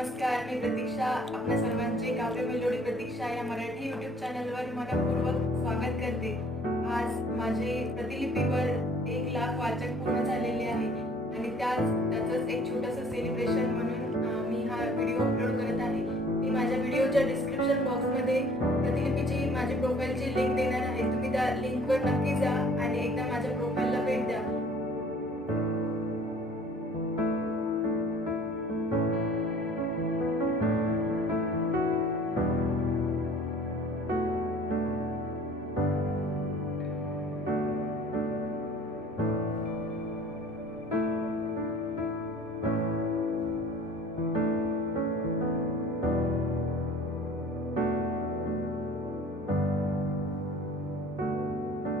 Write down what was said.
नमस्कार, मी प्रतीक्षा. आपल्या सर्वांचे काव्य मेलोडी प्रतीक्षा या मराठी यूट्यूब चॅनलवर मनपूर्वक स्वागत करते. आज माझे प्रतिलिपीवर 1,00,000 वाचक पूर्ण झालेले आहे आणि त्याचंच एक छोटंसं सेलिब्रेशन म्हणून मी हा व्हिडिओ अपलोड करत आहे. मी माझ्या व्हिडिओच्या डिस्क्रिप्शन बॉक्समध्ये प्रतिलिपीची माझी प्रोफाईलची लिंक देणार आहे. तुम्ही त्या लिंकवर नक्की जा आणि एकदा माझ्या प्रोफाईलला भेट द्या.